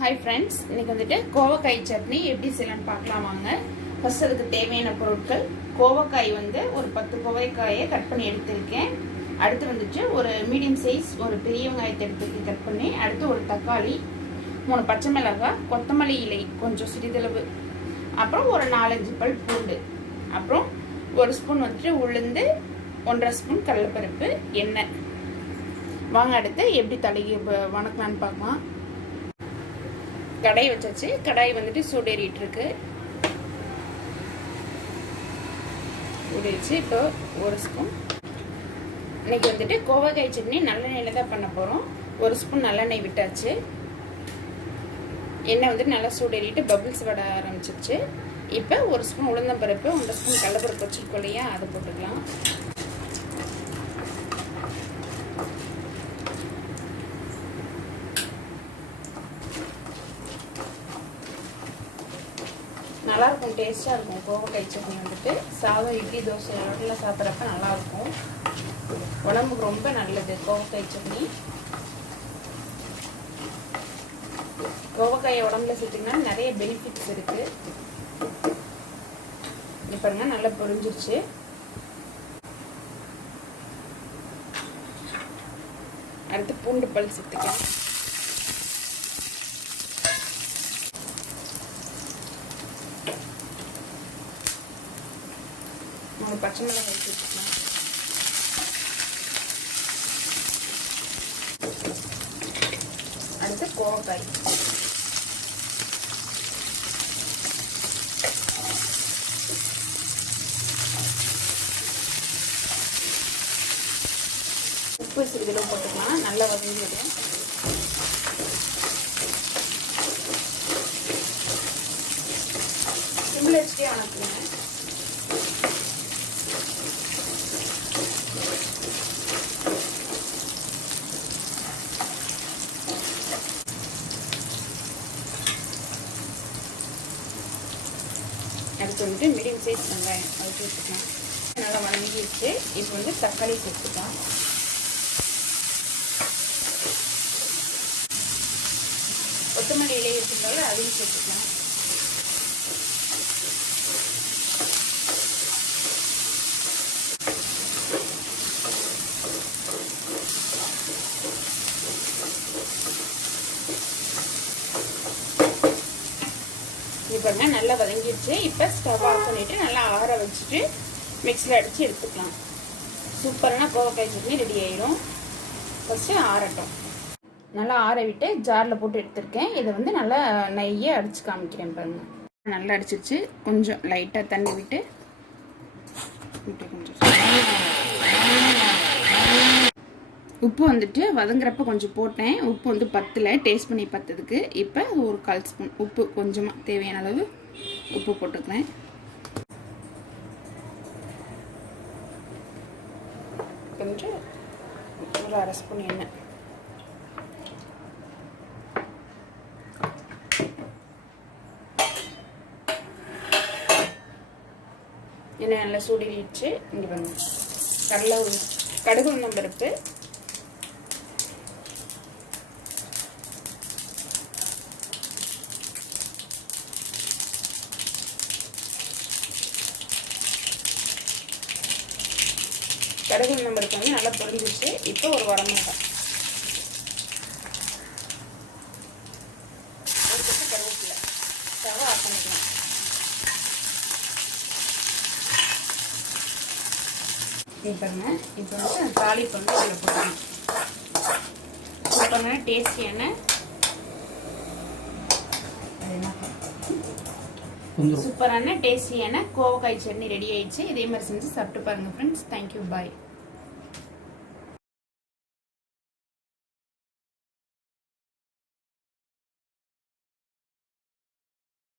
Hi friends இன்னைக்கு வந்துட்டு கோவக்காய் சட்னி எப்படி செய்யலாம்னு பார்க்கலாம் வாங்க. ஃபஸ்ட் அதுக்கு தேவையான பொருட்கள். கோவக்காய் வந்து ஒரு பத்து கோவைக்காயை கட் பண்ணி எடுத்திருக்கேன். அடுத்து வந்துட்டு ஒரு மீடியம் சைஸ் ஒரு பெரிய வெங்காயத்தை எடுத்து கட் பண்ணி அடுத்து ஒரு தக்காளி மூணு பச்சை மிளகாய் கொத்தமல்லி இலை கொஞ்சம் சிறிதளவு. அப்புறம் ஒரு நாலஞ்சு பல் பூண்டு. அப்புறம் ஒரு ஸ்பூன் வந்துட்டு உளுந்து ஒன்றரை ஸ்பூன் கடலைப்பருப்பு எண்ணெய். வாங்க அடுத்து எப்படி தலைக்கு வணக்கலான்னு பார்க்கலாம். கடாய் வச்சாச்சு. கடாய் வந்துட்டு சூடேறிட்டு இருக்கு சூடேறிச்சு. இப்போ ஒரு ஸ்பூன். இன்னைக்கு வந்துட்டு கோவக்காய் சட்னி நல்லெண்ணெயில் தான் பண்ண போகிறோம் ஒரு ஸ்பூன் நல்லெண்ணெய் விட்டாச்சு. எண்ணெய் வந்துட்டு நல்லா சூடேறிட்டு பபிள்ஸ் வட ஆரம்பிச்சிருச்சு. இப்போ ஒரு ஸ்பூன் உளுந்தம்பருப்பு ஒன்றரை ஸ்பூன் கடலப்பருப்பு வச்சுருக்கோம் இல்லையா அதை போட்டுக்கலாம். நல்லா இருக்கும் டேஸ்ட்டாக இருக்கும். கோவக்காய் சட்னி வந்துட்டு சாதம் இட்லி தோசை எல்லாம் சாப்பிட்றப்ப நல்லா இருக்கும் உடம்புக்கு ரொம்ப நல்லது கோவக்காய் சட்னி கோவக்காயை உடம்புல சேர்த்திங்கன்னா நிறைய பெனிஃபிட்ஸ் இருக்குது இப்போ பாருங்க நல்லா பொரிஞ்சிருச்சு. அடுத்து பூண்டு பல் சேர்த்துக்கலாம். மூணு பச்சை மிளகாய் வச்சுக்கலாம். அடுத்து கோவக்காய். உப்பு சிறிதளவு போட்டுக்கலாம். நல்லா வதங்கிடும் அடுத்து வந்துட்டு மீடியம் சைஸ் வெங்காயம் அது வச்சுக்கலாம். நல்லா வதங்கிடுச்சு. இப்போ வந்து தக்காளி சேர்த்துக்கலாம். கொத்தமல்லி இலையை வச்சுருந்தாலும் அதையும் சேர்த்துக்கலாம். இது பாருங்க நல்லா வதங்கிடுச்சு. இப்போ ஸ்டவ் ஆஃப் பண்ணிவிட்டு நல்லா ஆற வச்சுட்டு மிக்சியில் அடித்து எடுத்துக்கலாம். சூப்பரான கோவக்காய் சட்னி ரெடி ஆயிரும். ஃபஸ்ட்டு ஆறட்டும். நல்லா ஆற விட்டு ஜாரில் போட்டு எடுத்திருக்கேன். இதை வந்து நல்லா நெய்யை அடித்து காமிக்கிறேன் பாருங்க. நல்லா அடிச்சிருச்சு. கொஞ்சம் லைட்டாக தண்ணி விட்டு விட்டு கொஞ்சம் உப்பு வந்துட்டு வதங்குறப்ப கொஞ்சம் போட்டேன். உப்பு வந்து பத்தில் டேஸ்ட் பண்ணி பார்த்ததுக்கு இப்போ ஒரு கால் ஸ்பூன் உப்பு கொஞ்சமாக தேவையான அளவு உப்பு போட்டுக்கிறேன். கொஞ்சம் ஒரு அரை ஸ்பூன் எண்ணெய். எண்ணெய் நல்லா சூடிடுச்சு இங்கே வந்து கடலை கடுகு உளுந்தம் கடுகு பருப்பு வந்து நல்லா பொரிஞ்சிச்சு இப்போ ஒரு வரமிளகாய் ஒரு கட்டு கருவேப்பிலை. ஸ்டவ் ஆஃப் பண்ணிக்கலாம். பாருங்க. இப்போ வந்து தாளிப்பு வந்து இதில் போடணும். சூப்பரான டேஸ்டியான சூப்பரான டேஸ்டியான கோவக்காய் சட்னி ரெடி ஆயிடுச்சு. இதே மாதிரி செஞ்சு சாப்பிட்டு பாருங்க ஃப்ரெண்ட்ஸ் தேங்க்யூ பாய்